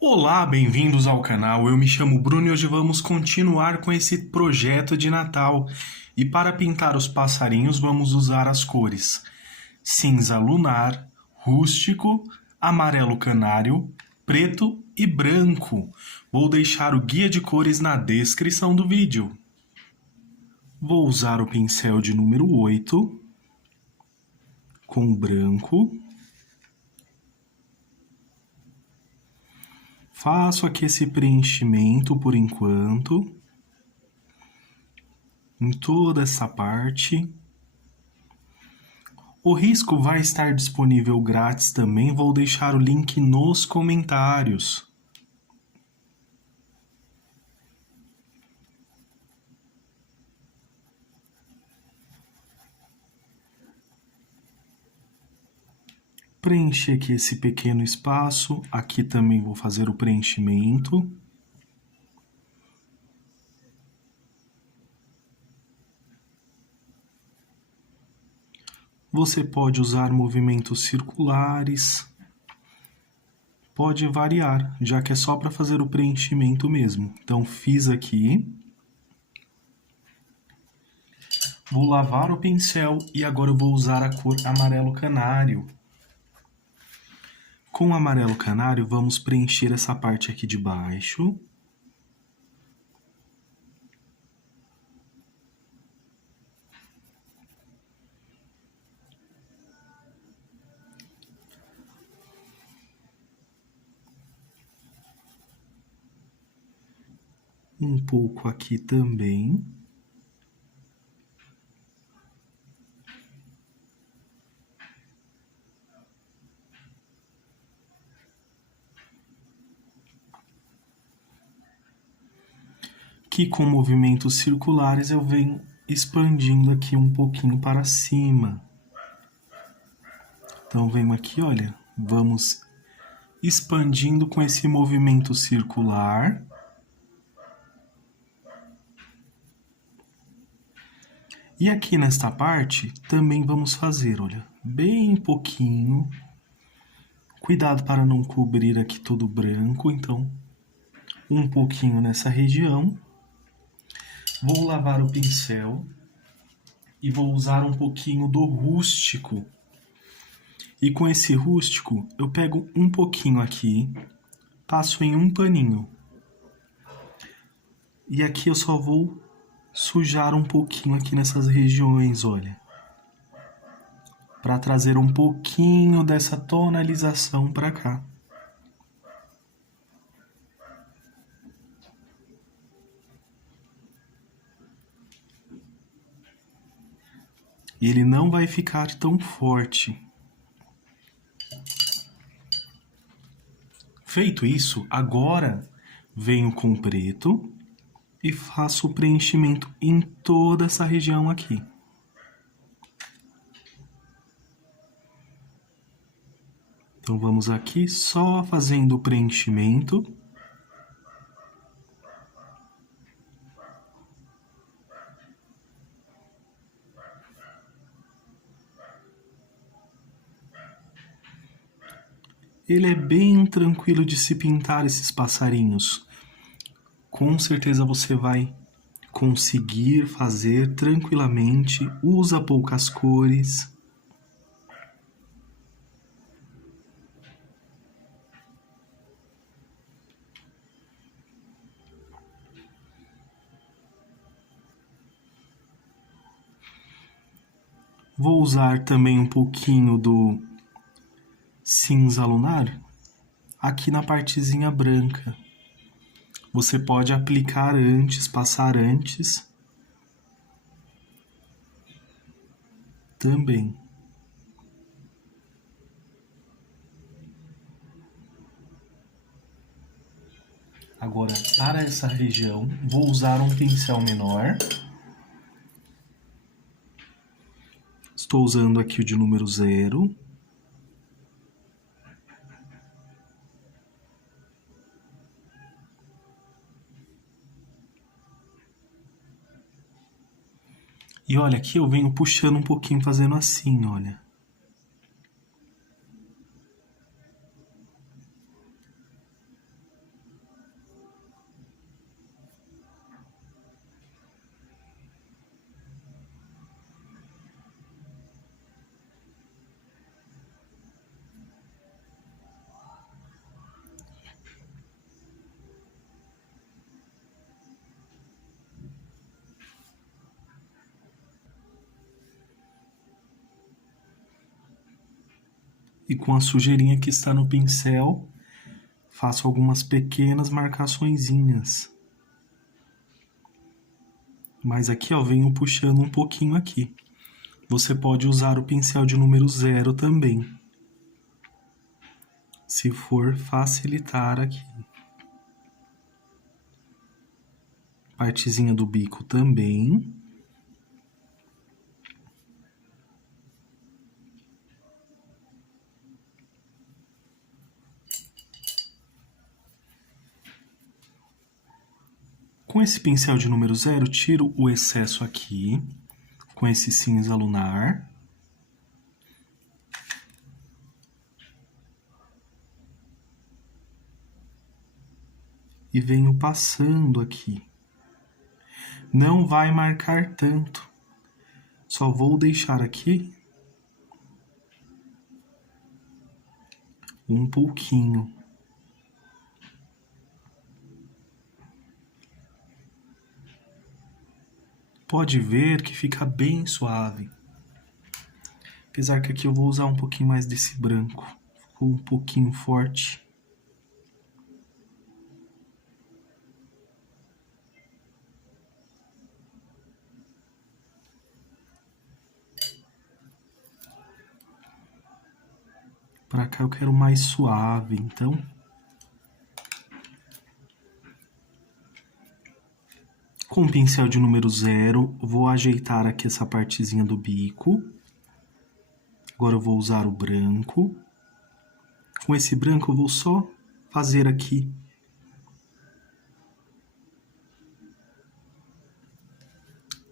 Olá, bem-vindos ao canal. Eu me chamo Bruno e hoje vamos continuar com esse projeto de Natal. E para pintar os passarinhos vamos usar as cores cinza lunar, rústico, amarelo canário, preto e branco. Vou deixar o guia de cores na descrição do vídeo. Vou usar o pincel de número 8 com branco. Faço aqui esse preenchimento por enquanto, em toda essa parte. O risco vai estar disponível grátis também, vou deixar o link nos comentários. Preencher aqui esse pequeno espaço, aqui também vou fazer o preenchimento. Você pode usar movimentos circulares, pode variar, já que é só para fazer o preenchimento mesmo. Então fiz aqui. Vou lavar o pincel e agora eu vou usar a cor amarelo canário. Com o amarelo canário, vamos preencher essa parte aqui de baixo. Um pouco aqui também. Que com movimentos circulares eu venho expandindo aqui um pouquinho para cima. Então venho aqui, olha, vamos expandindo com esse movimento circular. E aqui nesta parte também vamos fazer, olha, bem pouquinho. Cuidado para não cobrir aqui todo o branco, então um pouquinho nessa região. Vou lavar o pincel e vou usar um pouquinho do rústico. E com esse rústico eu pego um pouquinho aqui, passo em um paninho. E aqui eu só vou sujar um pouquinho aqui nessas regiões, olha. Para trazer um pouquinho dessa tonalização para cá. E ele não vai ficar tão forte. Feito isso, agora venho com preto e faço o preenchimento em toda essa região aqui. Então vamos aqui só fazendo o preenchimento. Ele é bem tranquilo de se pintar esses passarinhos. Com certeza você vai conseguir fazer tranquilamente, usa poucas cores. Vou usar também um pouquinho do cinza lunar aqui na partezinha branca. Você pode aplicar antes, passar antes também. Agora, para essa região, vou usar um pincel menor. Estou usando aqui o de número 0. E olha, aqui eu venho puxando um pouquinho, fazendo assim, olha. E com a sujeirinha que está no pincel, faço algumas pequenas marcaçõezinhas. Mas aqui, ó, venho puxando um pouquinho aqui. Você pode usar o pincel de número 0 também, se for facilitar aqui. Partezinha do bico também. Com esse pincel de número 0, tiro o excesso aqui, com esse cinza lunar. E venho passando aqui. Não vai marcar tanto. Só vou deixar aqui um pouquinho. Pode ver que fica bem suave. Apesar que aqui eu vou usar um pouquinho mais desse branco. Ficou um pouquinho forte. Para cá eu quero mais suave, então. Com o pincel de número 0, vou ajeitar aqui essa partezinha do bico. Agora eu vou usar o branco. Com esse branco eu vou só fazer aqui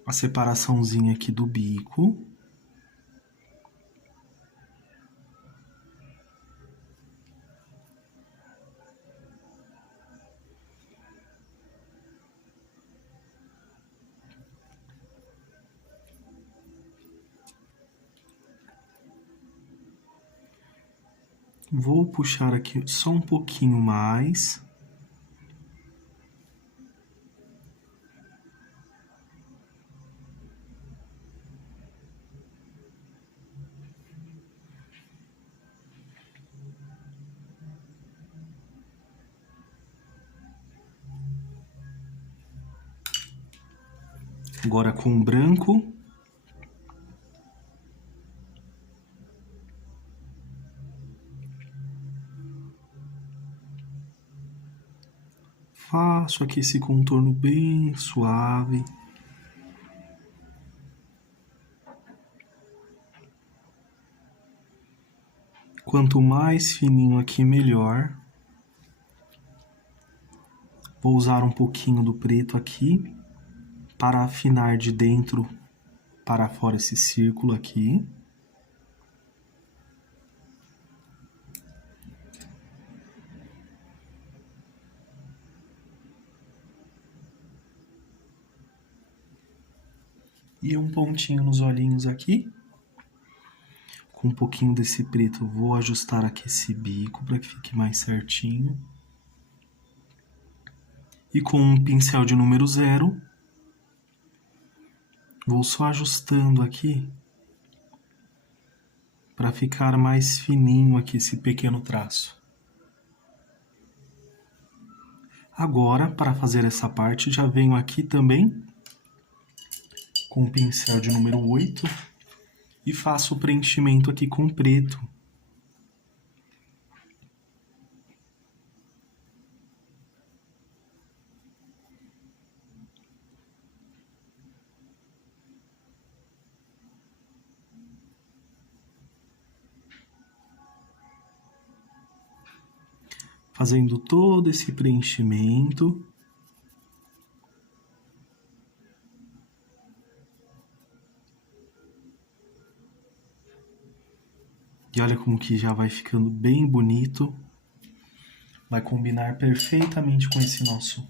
a separaçãozinha aqui do bico. Vou puxar aqui só um pouquinho mais. Agora com o branco. Faço aqui esse contorno bem suave. Quanto mais fininho aqui, melhor. Vou usar um pouquinho do preto aqui para afinar de dentro para fora esse círculo aqui. E um pontinho nos olhinhos aqui. Com um pouquinho desse preto, vou ajustar aqui esse bico para que fique mais certinho. E com um pincel de número 0, vou só ajustando aqui para ficar mais fininho aqui esse pequeno traço. Agora, para fazer essa parte, já venho aqui também com o pincel de número 8 e faço o preenchimento aqui com preto. Fazendo todo esse preenchimento. E olha como que já vai ficando bem bonito. Vai combinar perfeitamente com esse nosso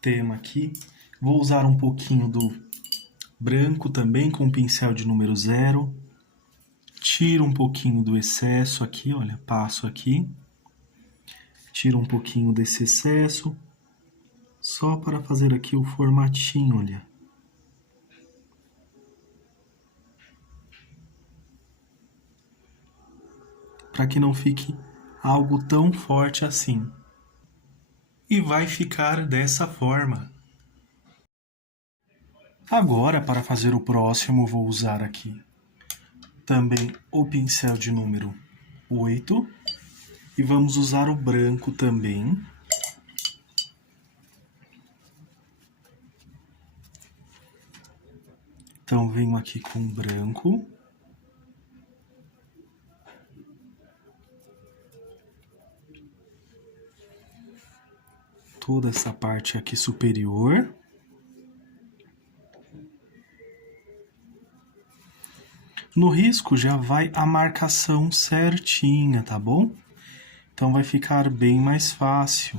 tema aqui. Vou usar um pouquinho do branco também com o pincel de número 0. Tiro um pouquinho do excesso aqui, olha, passo aqui. Tiro um pouquinho desse excesso, só para fazer aqui o formatinho, olha. para que não fique algo tão forte assim. E vai ficar dessa forma. Agora, para fazer o próximo, vou usar aqui também o pincel de número 8 e vamos usar o branco também. Então, venho aqui com o branco. Toda essa parte aqui superior. No risco já vai a marcação certinha, tá bom? Então vai ficar bem mais fácil.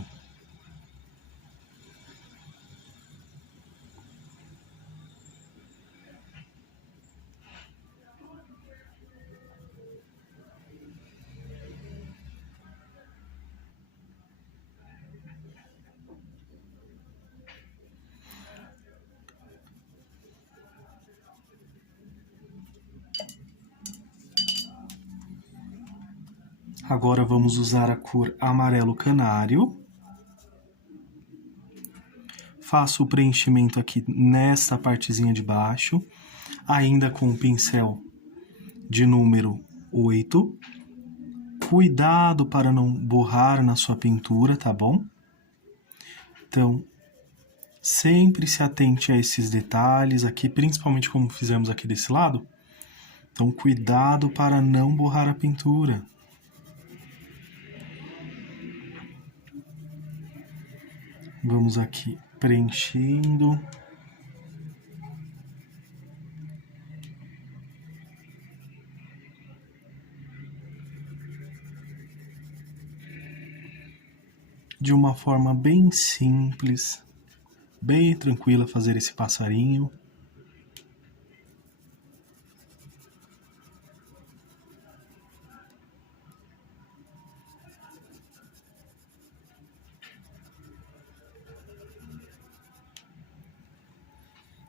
Agora vamos usar a cor amarelo canário. Faço o preenchimento aqui nessa partezinha de baixo, ainda com o pincel de número 8. Cuidado para não borrar na sua pintura, tá bom? Então, sempre se atente a esses detalhes aqui, principalmente como fizemos aqui desse lado. Então, cuidado para não borrar a pintura. Vamos aqui preenchendo. De uma forma bem simples, bem tranquila fazer esse passarinho.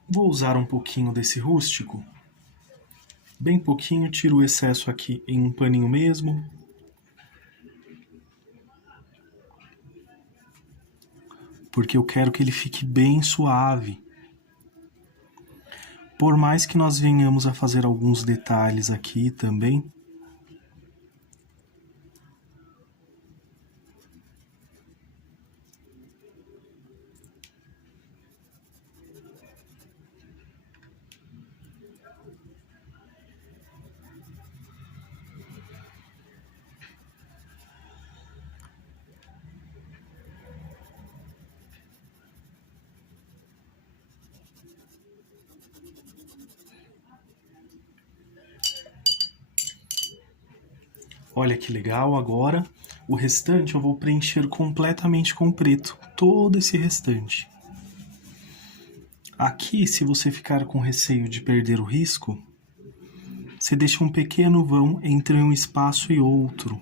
Vou usar um pouquinho desse rústico, bem pouquinho, tiro o excesso aqui em um paninho mesmo. Porque eu quero que ele fique bem suave. Por mais que nós venhamos a fazer alguns detalhes aqui também, olha que legal. Agora, o restante eu vou preencher completamente com preto, todo esse restante. Aqui, se você ficar com receio de perder o risco, você deixa um pequeno vão entre um espaço e outro.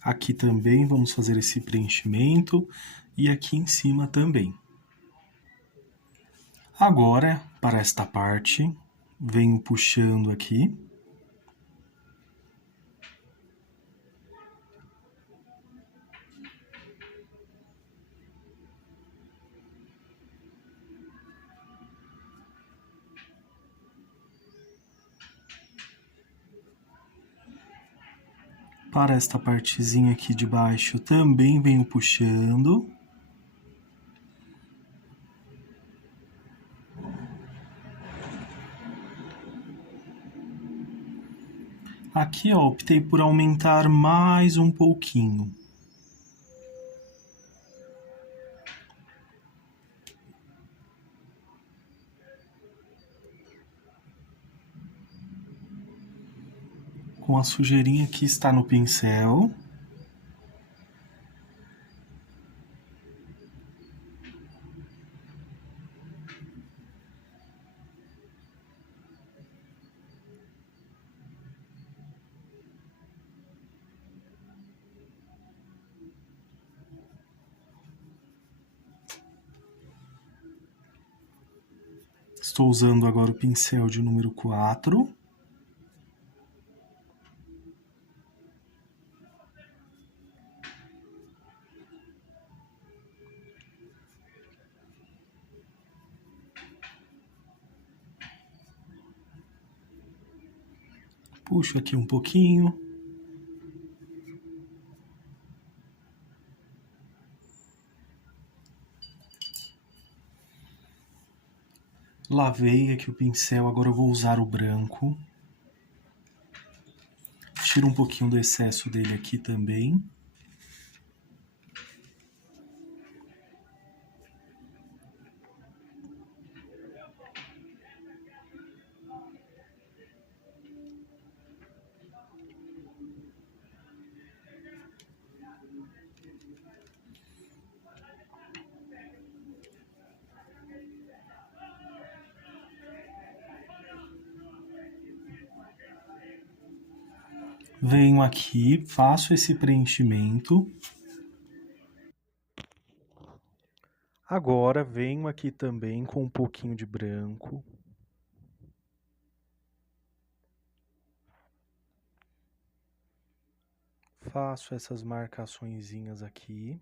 Aqui também vamos fazer esse preenchimento e aqui em cima também. Agora, para esta parte, venho puxando aqui. Para esta partezinha aqui de baixo também venho puxando. Aqui, ó, optei por aumentar mais um pouquinho. Com a sujeirinha que está no pincel. Estou usando agora o pincel de número 4. Puxo aqui um pouquinho. Lavei aqui o pincel, agora eu vou usar o branco. Tiro um pouquinho do excesso dele aqui também. Venho aqui, faço esse preenchimento. Agora venho aqui também com um pouquinho de branco. Faço essas marcaçõezinhas aqui.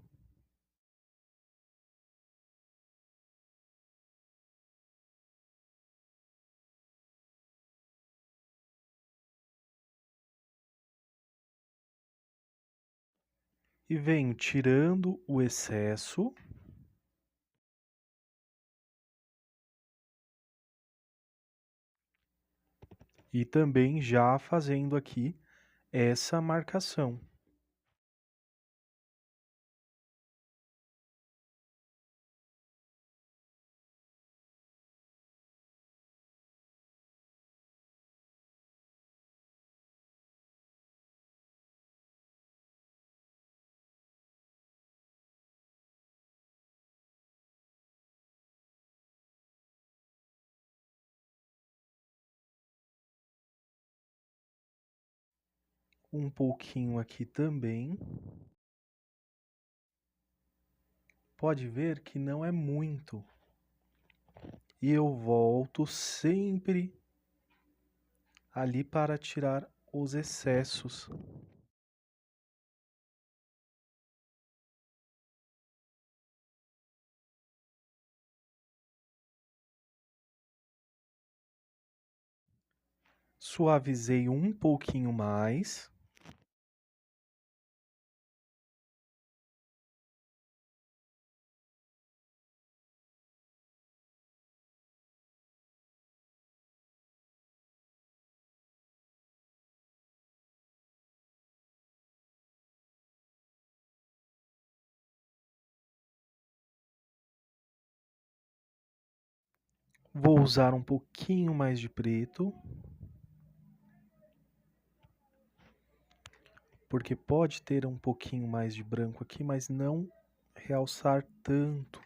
E venho tirando o excesso. E também já fazendo aqui essa marcação. Um pouquinho aqui também. Pode ver que não é muito. E eu volto sempre ali para tirar os excessos. Suavizei um pouquinho mais. Vou usar um pouquinho mais de preto, porque pode ter um pouquinho mais de branco aqui, mas não realçar tanto.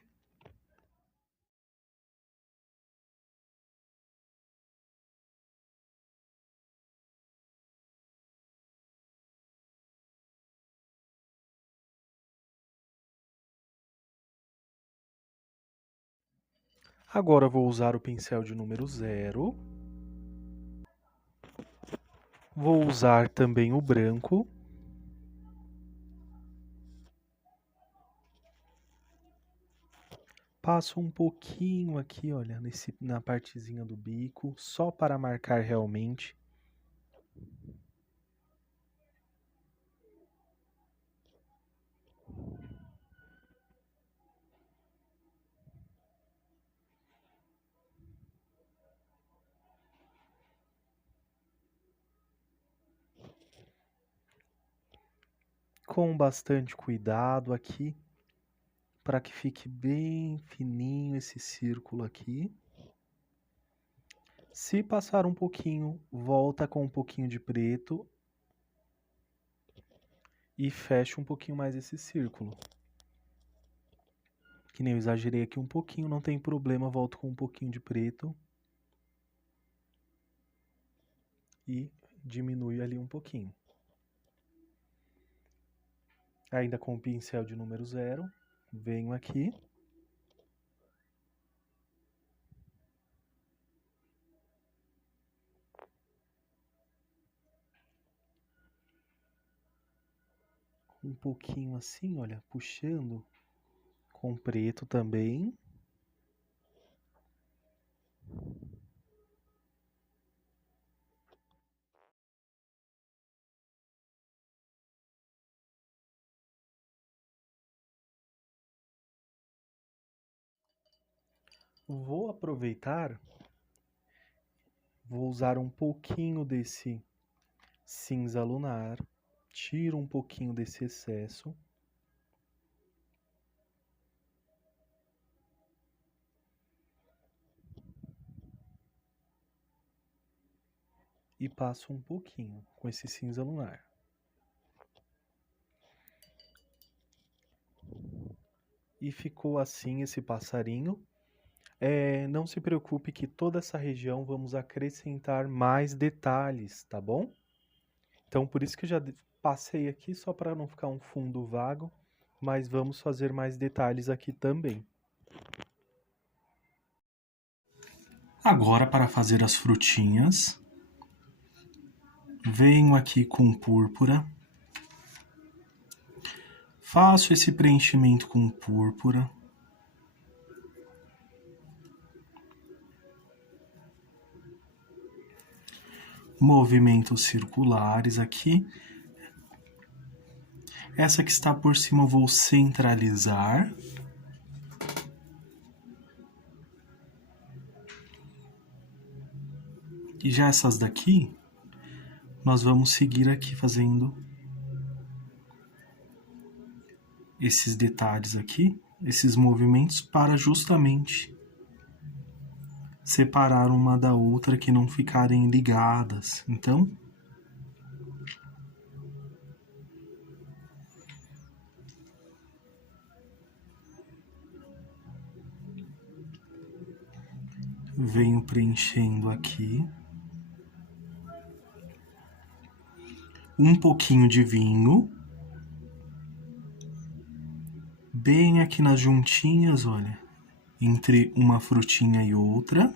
Agora vou usar o pincel de número 0. Vou usar também o branco. Passo um pouquinho aqui, olha, na partezinha do bico, só para marcar realmente. Com bastante cuidado aqui, para que fique bem fininho esse círculo aqui. Se passar um pouquinho, volta com um pouquinho de preto e fecha um pouquinho mais esse círculo. Que nem eu exagerei aqui um pouquinho, não tem problema, volto com um pouquinho de preto. E diminui ali um pouquinho. Ainda com o pincel de número 0, venho aqui. um pouquinho assim, olha, puxando com preto também. Vou aproveitar, vou usar um pouquinho desse cinza lunar, tiro um pouquinho desse excesso. E passo um pouquinho com esse cinza lunar. E ficou assim esse passarinho. Não se preocupe que toda essa região vamos acrescentar mais detalhes, tá bom? Então por isso que eu já passei aqui só para não ficar um fundo vago, mas vamos fazer mais detalhes aqui também. Agora para fazer as frutinhas, venho aqui com púrpura, faço esse preenchimento com púrpura. Movimentos circulares aqui. Essa que está por cima eu vou centralizar. E já essas daqui, nós vamos seguir aqui fazendo esses detalhes aqui, esses movimentos, para justamente separar uma da outra, que não ficarem ligadas. Então, venho preenchendo aqui. Um pouquinho de vinho. Bem aqui nas juntinhas, olha, entre uma frutinha e outra.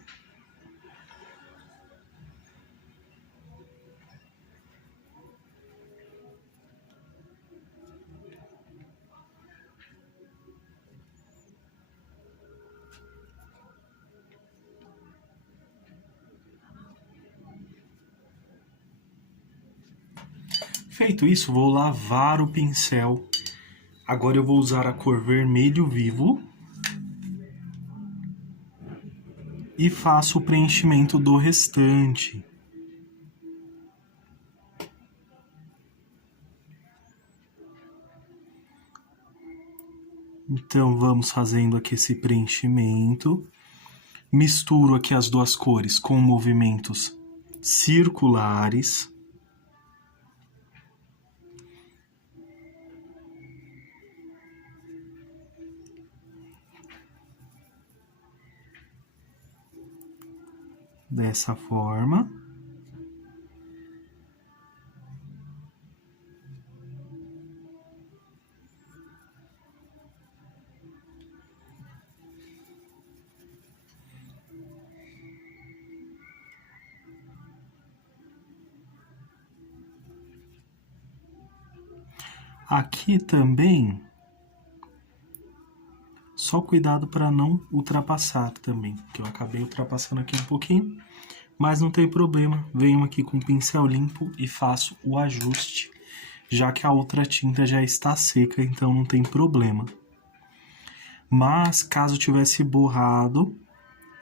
Feito isso, vou lavar o pincel. Agora eu vou usar a cor vermelho vivo. E faço o preenchimento do restante. Então vamos fazendo aqui esse preenchimento. Misturo aqui as duas cores com movimentos circulares. Dessa forma. Aqui também, só cuidado para não ultrapassar também, que eu acabei ultrapassando aqui um pouquinho, mas não tem problema. Venho aqui com o pincel limpo e faço o ajuste, já que a outra tinta já está seca, então não tem problema. Mas caso tivesse borrado,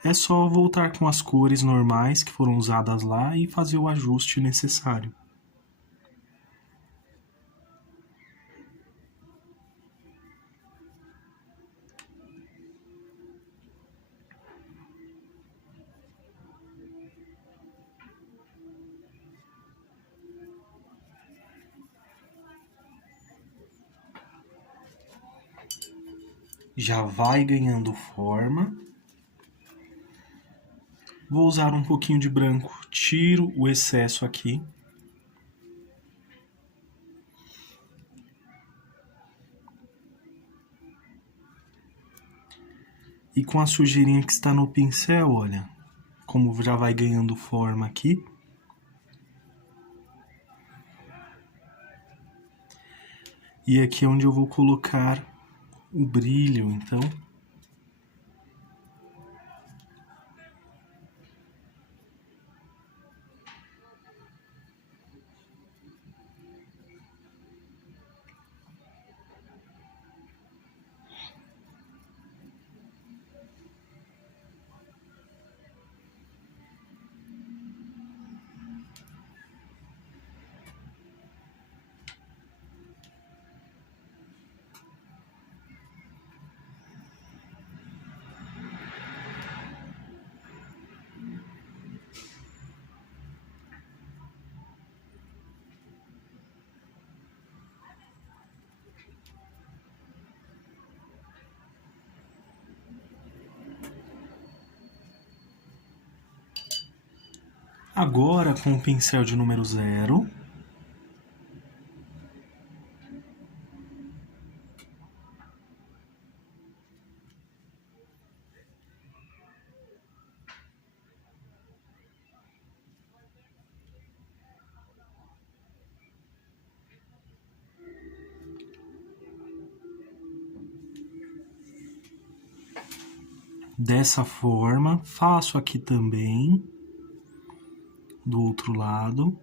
é só voltar com as cores normais que foram usadas lá e fazer o ajuste necessário. Já vai ganhando forma. Vou usar um pouquinho de branco, tiro o excesso aqui. E com a sujeirinha que está no pincel, olha, como já vai ganhando forma aqui. E aqui é onde eu vou colocar o brilho, então. Agora, com o pincel de número 0, dessa forma, faço aqui também, do outro lado.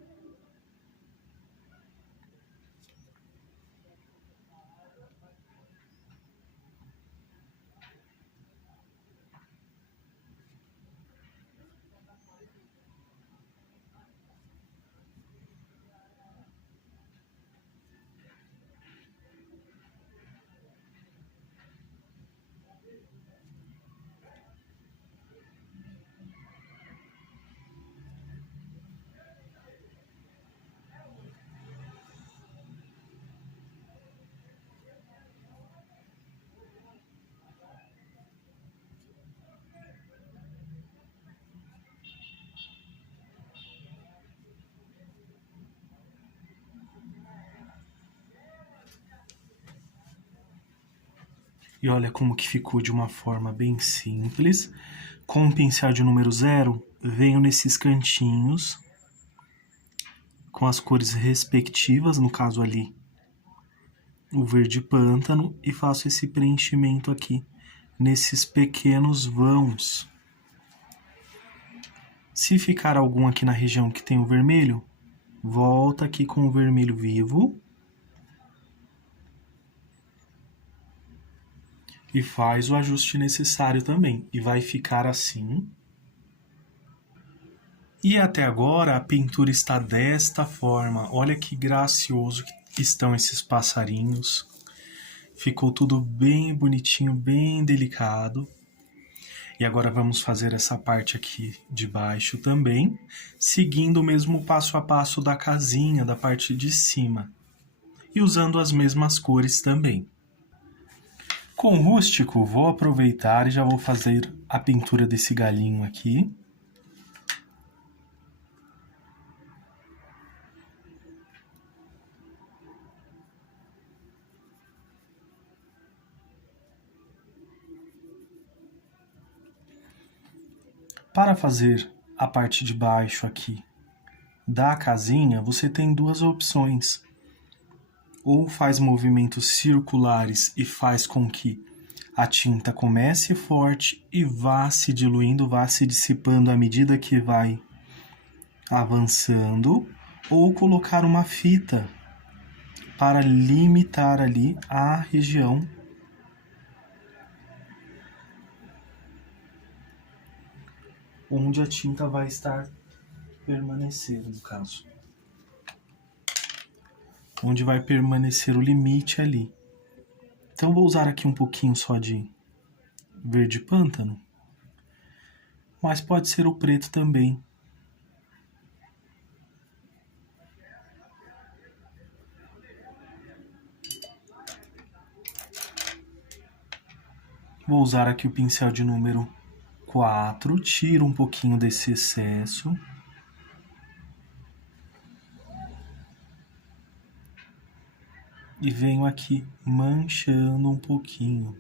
E olha como que ficou de uma forma bem simples. Com o pincel de número 0, venho nesses cantinhos, com as cores respectivas, no caso ali, o verde pântano, e faço esse preenchimento aqui, nesses pequenos vãos. Se ficar algum aqui na região que tem o vermelho, volta aqui com o vermelho vivo. E faz o ajuste necessário também. E vai ficar assim. E até agora a pintura está desta forma. Olha que gracioso que estão esses passarinhos. Ficou tudo bem bonitinho, bem delicado. E agora vamos fazer essa parte aqui de baixo também, seguindo o mesmo passo a passo da casinha, da parte de cima. E usando as mesmas cores também. Com o rústico, vou aproveitar e já vou fazer a pintura desse galinho aqui. Para fazer a parte de baixo aqui da casinha, você tem duas opções. Ou faz movimentos circulares e faz com que a tinta comece forte e vá se diluindo, vá se dissipando à medida que vai avançando, ou colocar uma fita para limitar ali a região onde a tinta vai estar permanecendo, no caso. Onde vai permanecer o limite ali. Então vou usar aqui um pouquinho só de verde pântano, mas pode ser o preto também. Vou usar aqui o pincel de número 4, tiro um pouquinho desse excesso. E venho aqui manchando um pouquinho.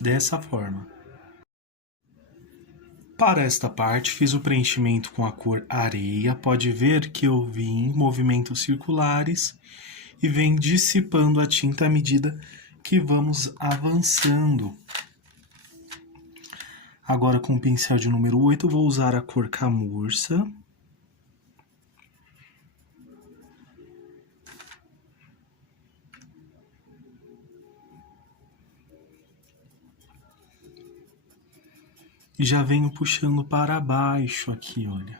dessa forma. Para esta parte, fiz o preenchimento com a cor areia. Pode ver que eu vim em movimentos circulares e vem dissipando a tinta à medida que vamos avançando. Agora, com o pincel de número 8, vou usar a cor camurça. E já venho puxando para baixo aqui, olha.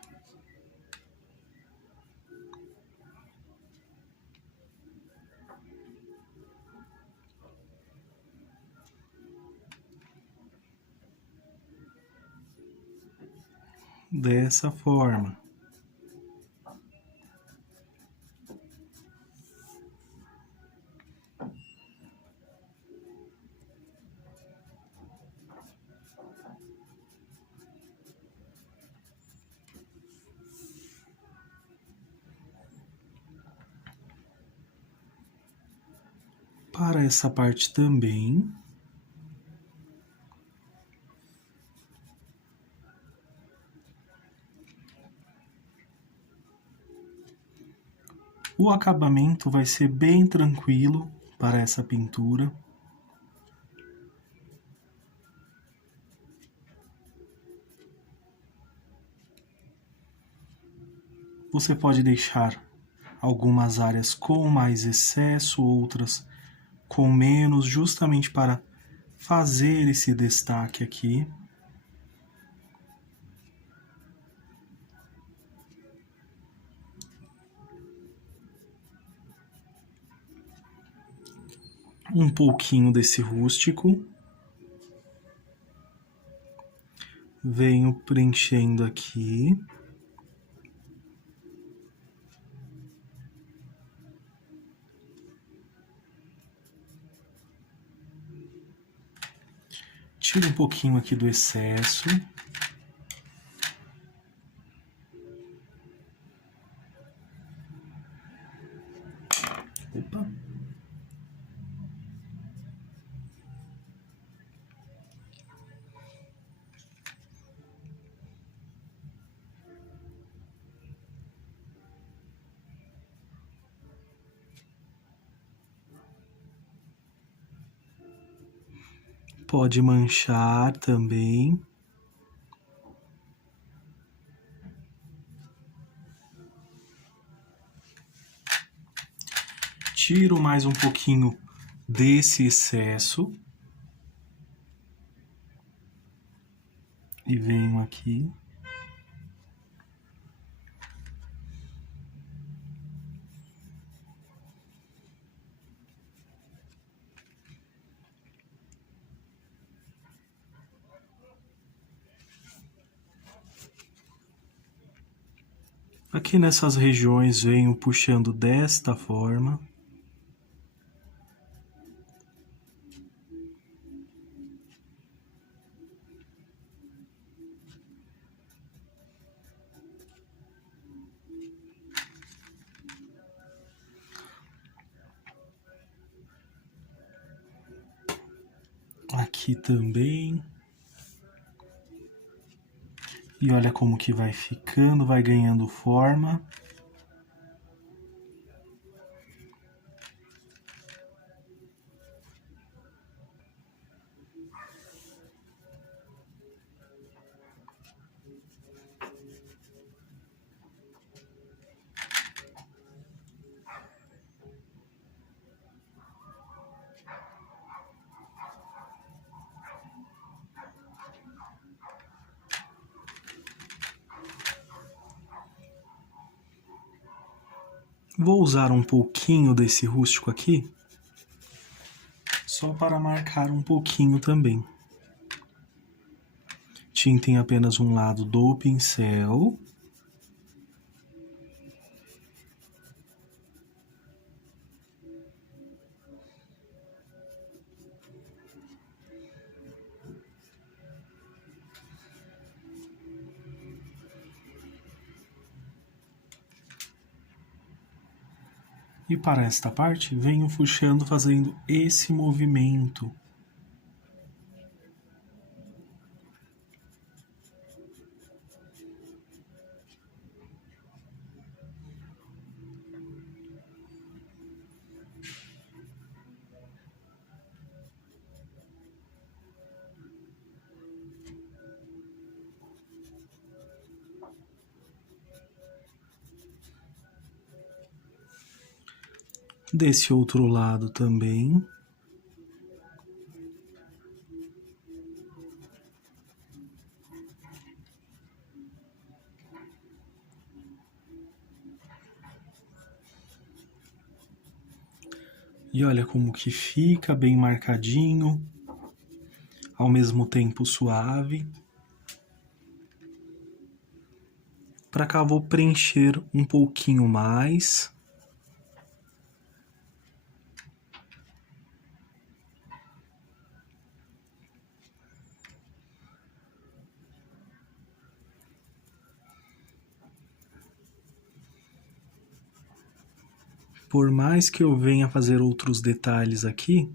Dessa forma. Para essa parte também. O acabamento vai ser bem tranquilo para essa pintura. Você pode deixar algumas áreas com mais excesso, outras com menos, justamente para fazer esse destaque aqui. Um pouquinho desse rústico. Venho preenchendo aqui. Tiro um pouquinho aqui do excesso. Opa. Pode manchar também. Tiro mais um pouquinho desse excesso. E venho aqui. Aqui nessas regiões venho puxando desta forma. Aqui também. E olha como que vai ficando, vai ganhando forma. Vou usar um pouquinho desse rústico aqui, só para marcar um pouquinho também. Tinta em apenas um lado do pincel. E para esta parte, venho puxando, fazendo esse movimento. Desse outro lado também. E olha como que fica bem marcadinho, ao mesmo tempo suave. Para cá vou preencher um pouquinho mais. Por mais que eu venha fazer outros detalhes aqui,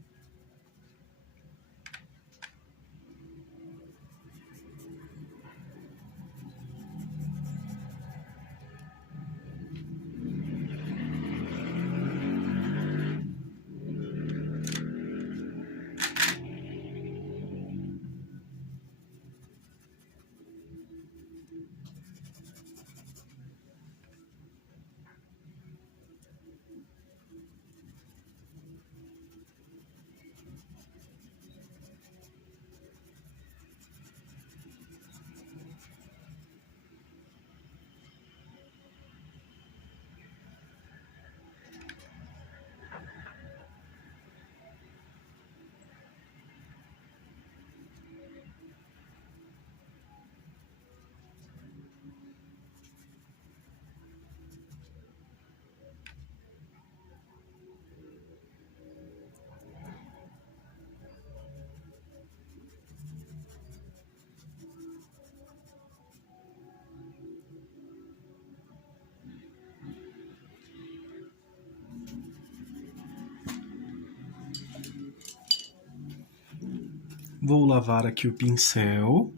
vou lavar aqui o pincel,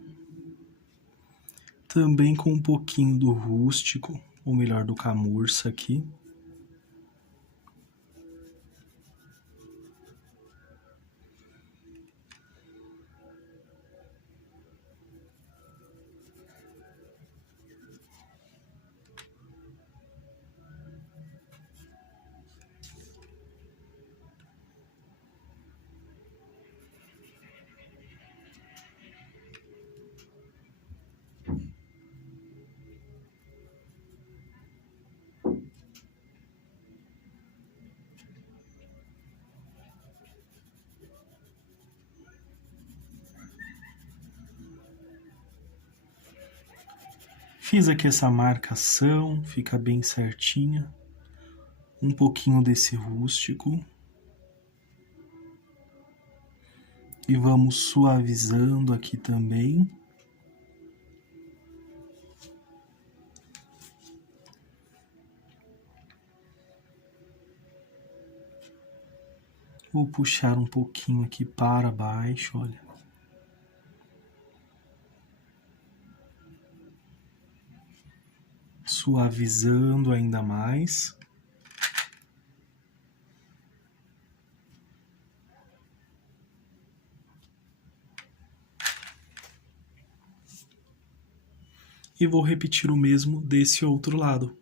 também com um pouquinho do rústico, ou melhor, do camurça aqui. Fiz aqui essa marcação, fica bem certinha. Um pouquinho desse rústico. E vamos suavizando aqui também. Vou puxar um pouquinho aqui para baixo, olha. Suavizando ainda mais. E vou repetir o mesmo desse outro lado.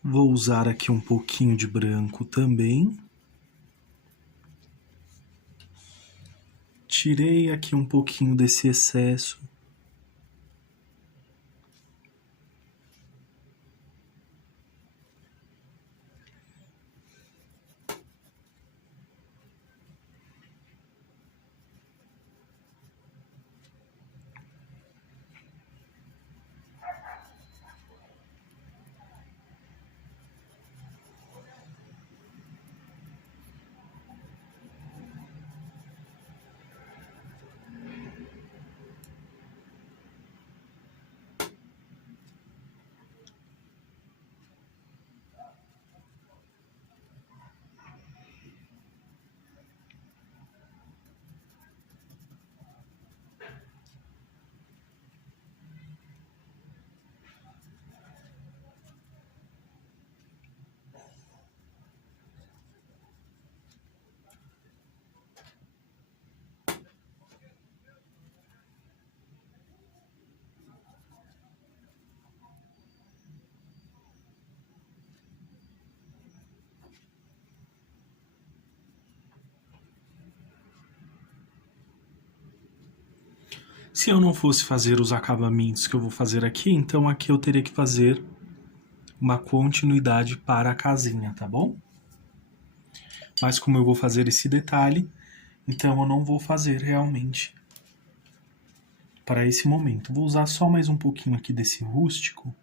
Vou usar aqui um pouquinho de branco também. Tirei aqui um pouquinho desse excesso. Se eu não fosse fazer os acabamentos que eu vou fazer aqui, então aqui eu teria que fazer uma continuidade para a casinha, tá bom? Mas como eu vou fazer esse detalhe, então eu não vou fazer realmente para esse momento. Vou usar só mais um pouquinho aqui desse rústico.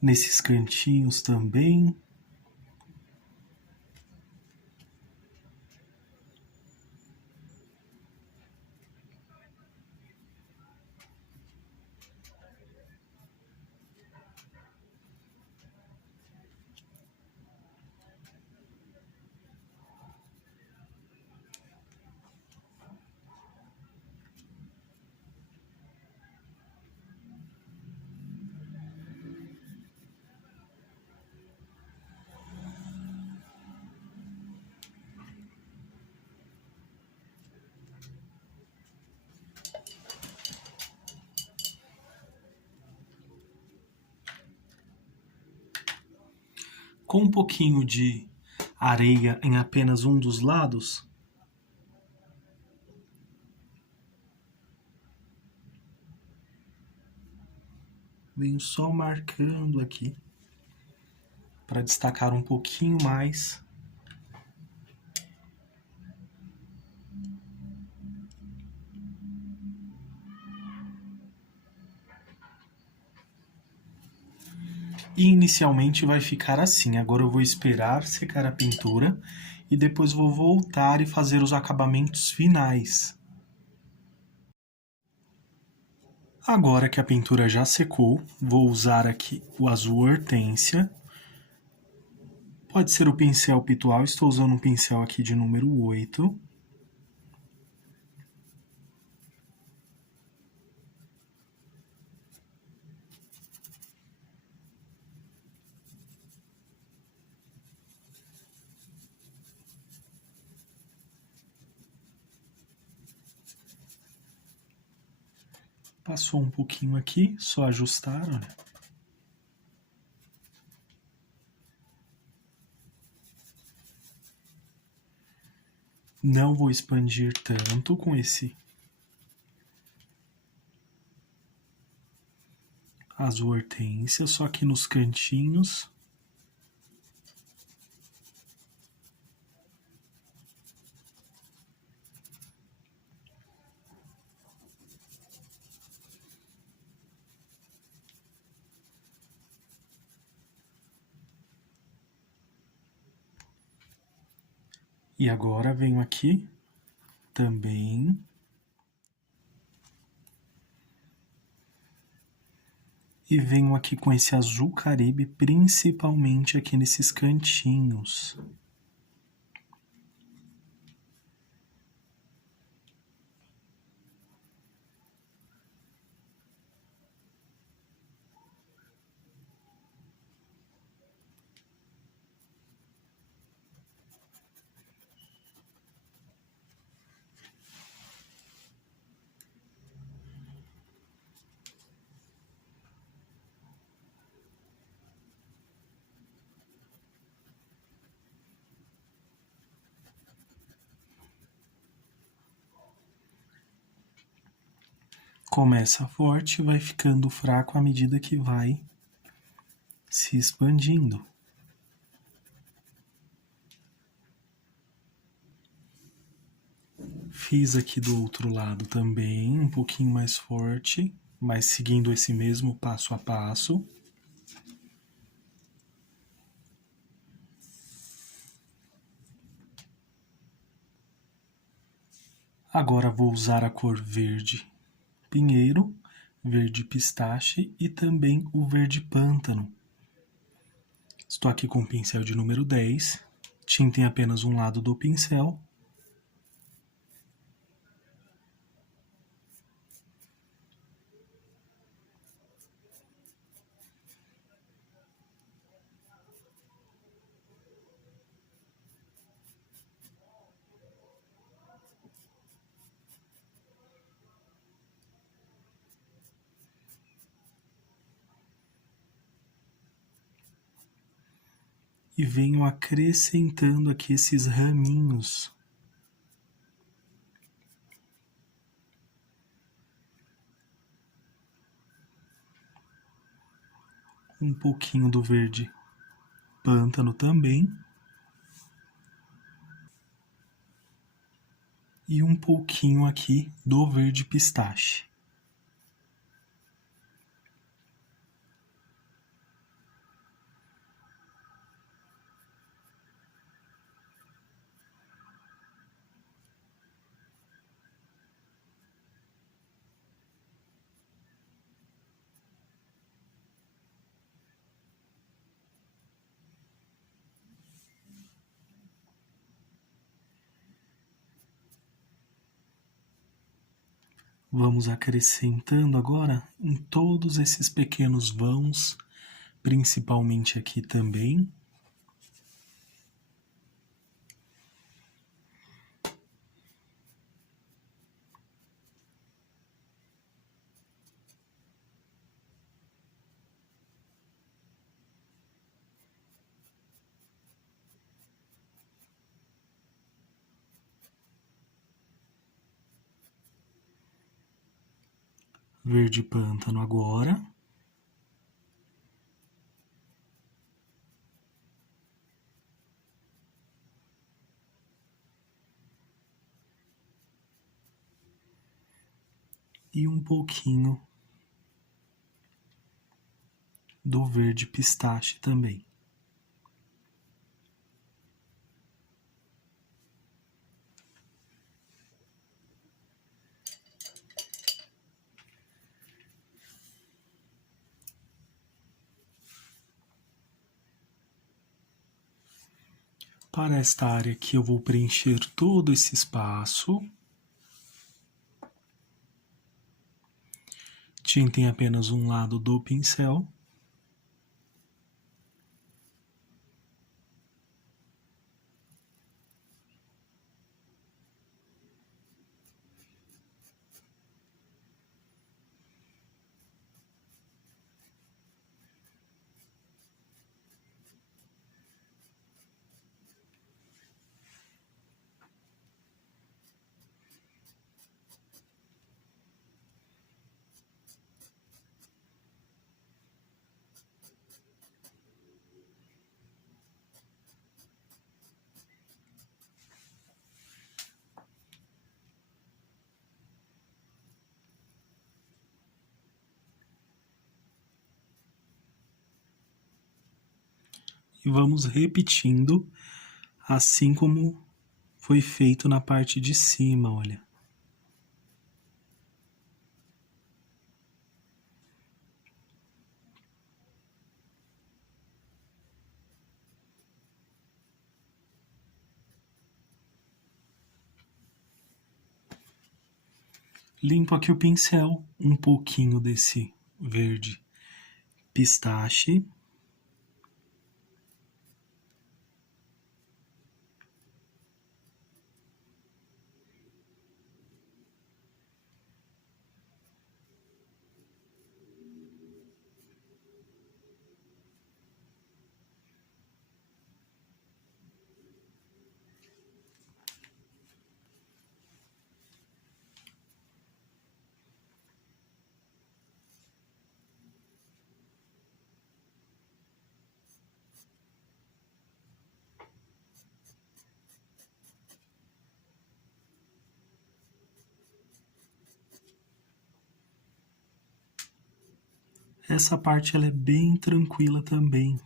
Nesses cantinhos também. Com um pouquinho de areia em apenas um dos lados, venho só marcando aqui para destacar um pouquinho mais. E inicialmente vai ficar assim. Agora eu vou esperar secar a pintura e depois vou voltar e fazer os acabamentos finais. Agora que a pintura já secou, vou usar aqui o azul hortênsia. Pode ser o pincel pitual, estou usando um pincel aqui de número 8. Passou um pouquinho aqui, só ajustar, olha. Não vou expandir tanto com esse azul hortênsia, só aqui nos cantinhos. E agora venho aqui também. E venho aqui com esse azul Caribe, principalmente aqui nesses cantinhos. Começa forte e vai ficando fraco à medida que vai se expandindo. Fiz aqui do outro lado também, um pouquinho mais forte. mas seguindo esse mesmo passo a passo. Agora vou usar a cor verde pinheiro, verde pistache e também o verde pântano. Estou aqui com o pincel de número 10, tinta em apenas um lado do pincel. E venho acrescentando aqui esses raminhos. Um pouquinho do verde pântano também. E um pouquinho aqui do verde pistache. Vamos acrescentando agora em todos esses pequenos vãos, principalmente aqui também. Verde pântano agora. E um pouquinho do verde pistache também. Para esta área aqui eu vou preencher todo esse espaço. Tinta em apenas um lado do pincel. E vamos repetindo, assim como foi feito na parte de cima, olha. Limpo aqui o pincel, um pouquinho desse verde pistache. Essa parte ela é bem tranquila também.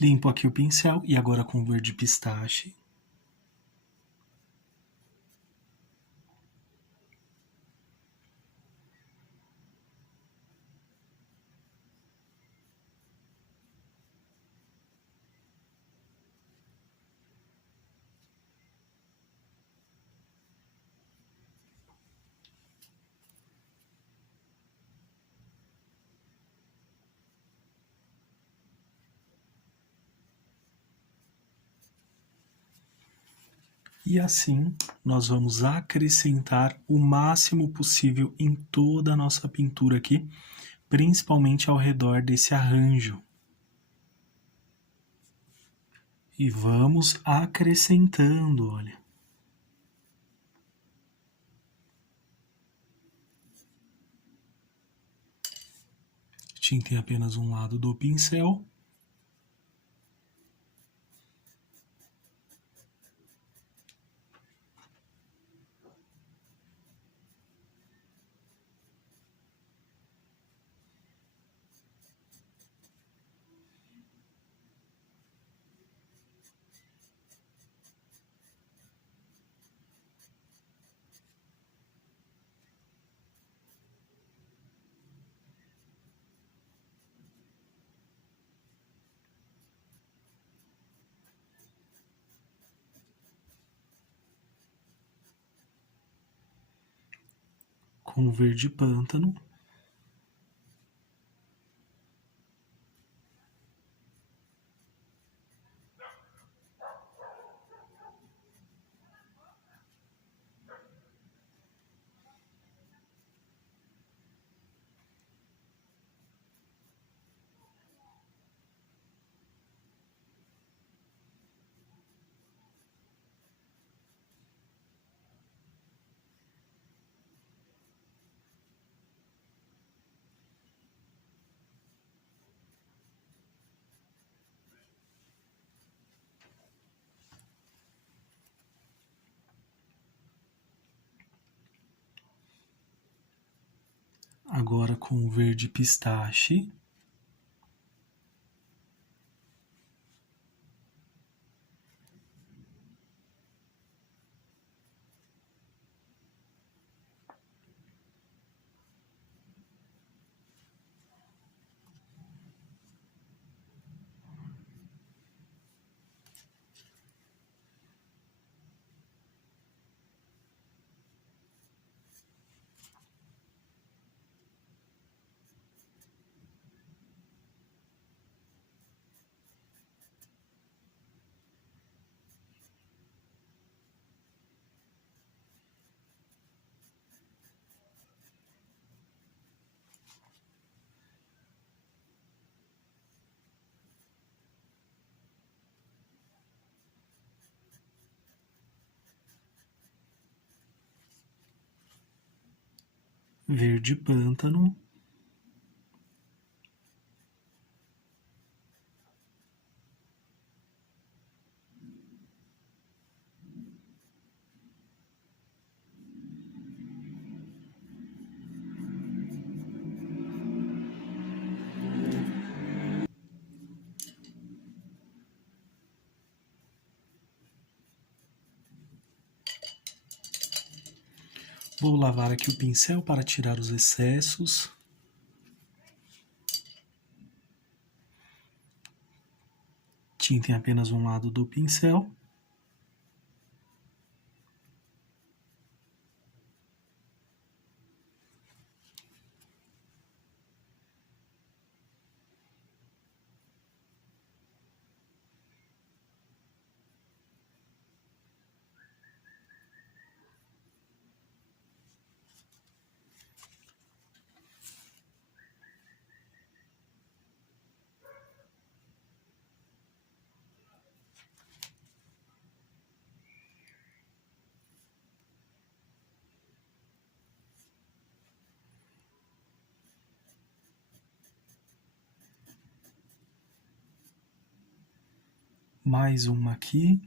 Limpo aqui o pincel e agora com verde pistache. E assim nós vamos acrescentar o máximo possível em toda a nossa pintura aqui, principalmente ao redor desse arranjo. E vamos acrescentando, olha. Tinta em apenas um lado do pincel. Com verde pântano. Agora com verde pistache. Verde pântano. Vou lavar aqui o pincel para tirar os excessos. Tinta em apenas um lado do pincel. Mais uma aqui.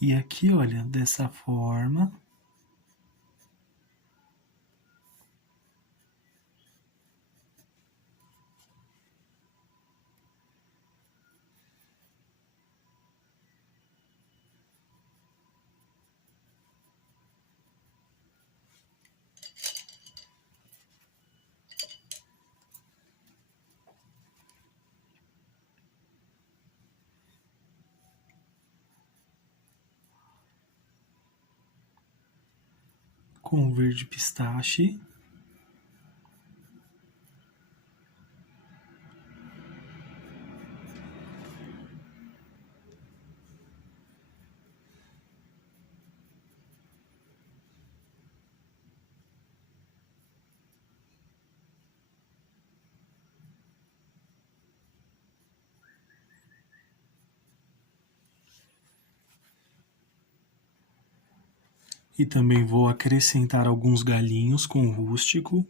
E aqui, olha, dessa forma. Com verde pistache. E também vou acrescentar alguns galinhos com rústico.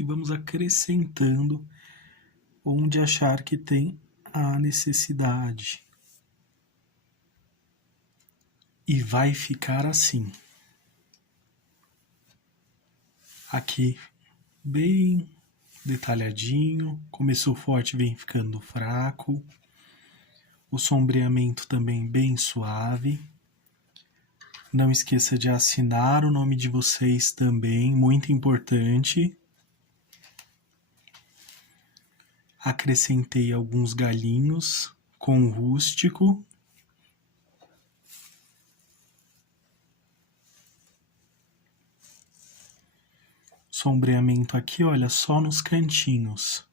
E vamos acrescentando onde achar que tem a necessidade. E vai ficar assim. Aqui, bem detalhadinho. Começou forte, vem ficando fraco. O sombreamento também bem suave. Não esqueça de assinar o nome de vocês também, muito importante. Acrescentei alguns galinhos com rústico. Sombreamento aqui, olha, só nos cantinhos.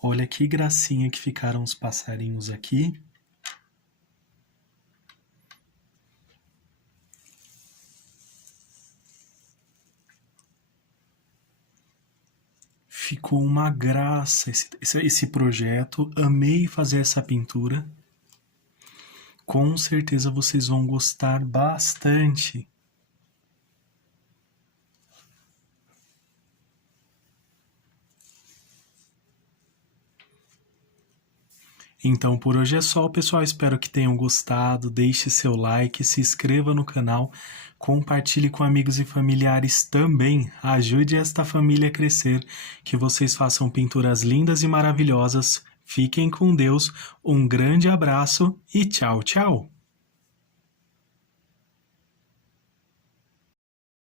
Olha que gracinha que ficaram os passarinhos aqui. Ficou uma graça esse projeto. Amei fazer essa pintura. Com certeza vocês vão gostar bastante. Então por hoje é só, pessoal. Espero que tenham gostado. Deixe seu like, se inscreva no canal, compartilhe com amigos e familiares também. Ajude esta família a crescer. Que vocês façam pinturas lindas e maravilhosas. Fiquem com Deus. Um grande abraço e tchau, tchau.